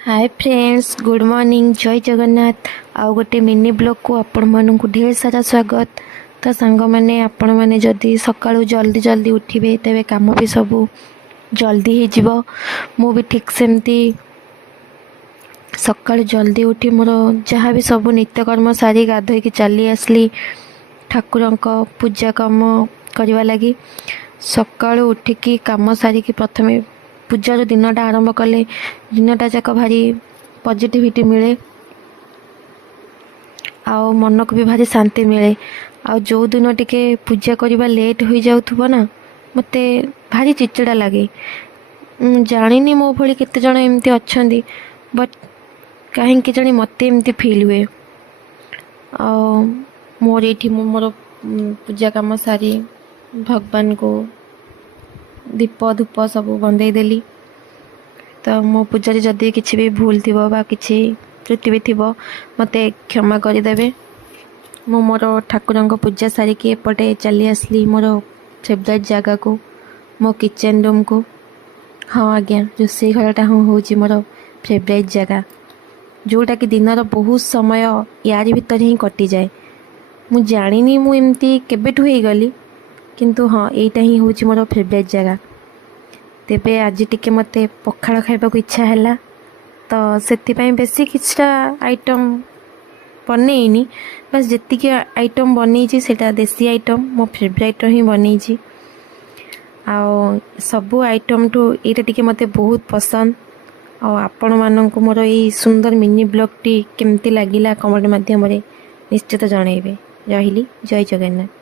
Hi friends, good morning, जय जगन्नाथ। आउ गोटे मिनी ब्लॉग को आपण मानक ढेर सारा स्वागत। तो सांग मैंने आपण मैंने जदि सकाळु जल्दी जल्दी उठिबे तेबे काम भी सब जल्दी हो जिवो। मु भी ठीक सेमती सकाळु जल्दी उठी मोर जहाँ भी सब नित्यकर्म सारी गाधोई की चली आसली ठाकुरंक पूजा काम करवा लगी। सकाळु उठिकी काम सारिकी प्रथमे पूजार दिनटा आरंभ कले दिनटा जाक भारी पॉजिटिविटी मिले आउ मन को भी भारी शांति मिले। आउ जो दिन टिके पूजा करवा लेट हो जाउथबो ना मते भारी चिड़चिड़ा लगे। जानिनी मो भली केते जण एमती अछंदी बट कहीं जानी मते एमती फील हुए। मोर ये मोर पूजा काम सारी भगवान को दीप धूप सब बंदे देली। तो मो पूजा जदि किसी भी भूल थी किसी त्रुटि भी थी मत क्षमा करदे। मो मोर ठाकुर पूजा सारिकी एपटे चली आसली मोर फेवरेट जगह को, मो किचन रूम को। हाँ आज्ञा, रोषे घरटा हाँ हूँ मोर फेवरेट जगह जोटा कि दिन बहुत समय यार भीतर ही कटि जाए। मु जानी मुझे केबेठू हो गली किंतु हाँ यहीटा ही हूँ मोर फेवरेट जगह। तेबे आज टिके मते पखाड़ खाइबा को इच्छा हैला तो सेति बेसी किछटा आइटम बनईनी, बस जेतिकी आइटम बनईची सेटा देसी आइटम मो फेवरेट ही बनईची। आउ सबु आइटम ठू एटा टिके मते बहुत पसंद। आपण माननकु मोर ई सुंदर मिनी ब्लॉग टी केमती लागिला कमेंट माध्यम रे निश्चित जणाइबे। रहिली, जय जगन्नाथ।